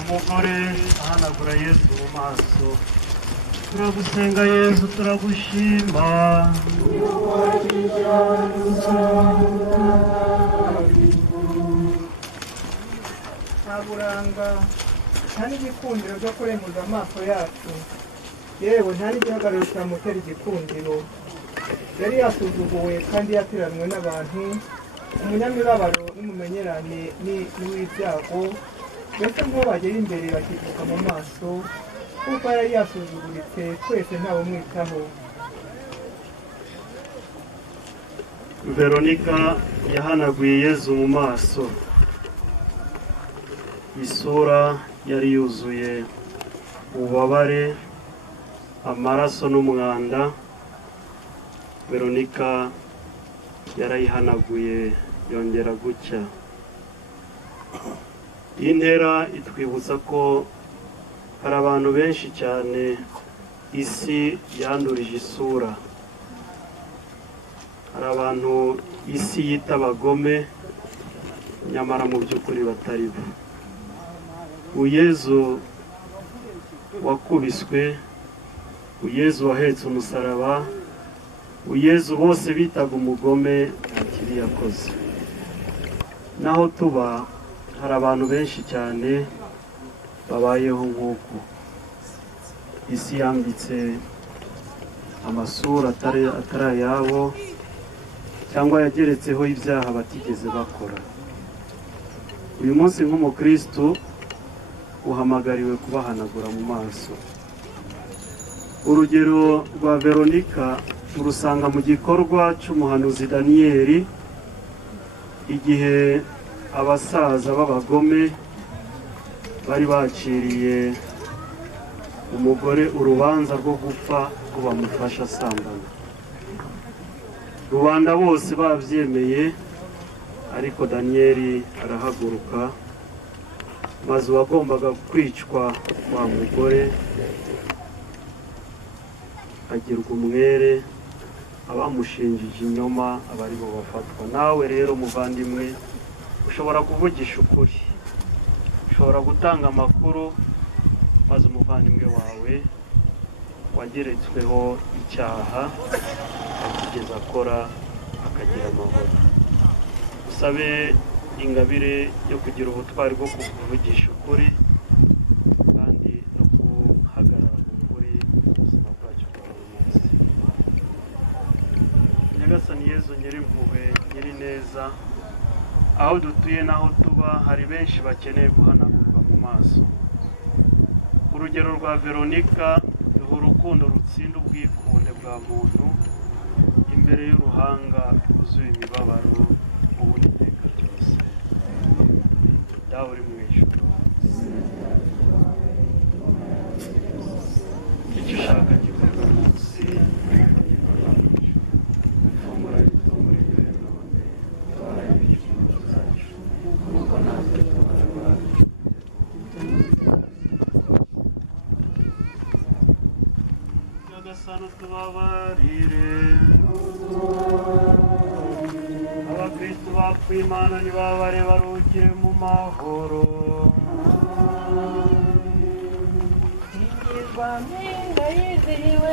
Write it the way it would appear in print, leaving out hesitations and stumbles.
umugore ahanagura Yesu mu maso. Turagusenga Yesu, turagushima. nta buranga nta n'igikundiro cyo kuremuza amaso yacu, yewe nta n'igihagararo cyamutera igikundiro. Yari yasuzuguwe kandi yateranwe n'abantu, umunyamibabaro n'umumenyerane n'uw'ibyago, mbese nk'uwo bagera imbere bakivuka mu maso, kuko yari yasuzuguritse twese ntawumwitaho. Veronika yahanaguye Yesu mu maso. Isura yari yuzuye ububabare, amaraso n'umwanda. Veronika yarayihanaguye yongera gucya. Iyi ntera itwibutsa ko hari abantu benshi cyane isi yandurije isura. Hari abantu isi yita abagome, nyamara mu by'ukuri batari bo. Uyezu wakubiswe, Uyezu wahetse umusaraba, Uyezu bose bitaga umugome, nta kibi yakoze. Naho tuba hari abantu benshi cyane babayeho nk'uko. Isi yambitse amasura atari ayabo, cyangwa yageretseho ibyaha batigeze bakora. Uyu munsi nk'umukristo uhamagariwe kubahanagura mu maso. Urugero rwa Veronika turusanga mu gikorwa cy'umuhanuzi Daniyeli, igihe abasaza b'abagome bari baciriye umugore urubanza rwo gupfa ngo bamufashe asambana. Rubanda bose babyemeye, ariko Daniyeli arahaguruka, maze uwagombaga kwicwa wa mugore agirwa umwere, abamushinjije inyoma aba ari bo bafatwa. Nawe rero muvandimwe, ushobora kuvugisha ukuri, ushobora gutanga amakuru, maze umuvandimwe wawe wageretsweho icyaha akigeza akora akagira amahoro. Usabe ingabire yo kugira ubutwari bwo kuvugisha ukuri kandi no guhagarara ku kuri mu buzima bwacu bwa buri munsi. Nyagasani Yezu Nyirimpuhwe, Nyirineza, aho dutuye n'aho tuba hari benshi bakeneye guhanagurwa mu maso. Urugero rwa Veronika ruha urukundo rutsinda ubwikunde bwa muntu imbere y'uruhanga rwuzuye imibabaro ubu n'iteka ryose. Dawe uri mu ijuru, icyo ushaka gikorwa munsi gikorwa mu ijuru. Ifunguro ritungurire none tubaye ibicumuro byacu kuko natwe tubarabara. Nyagasani tubabarire. Abakristo bapfuye Imana nibabare barugire mu mahoro. Singizwa mpinga yizihiwe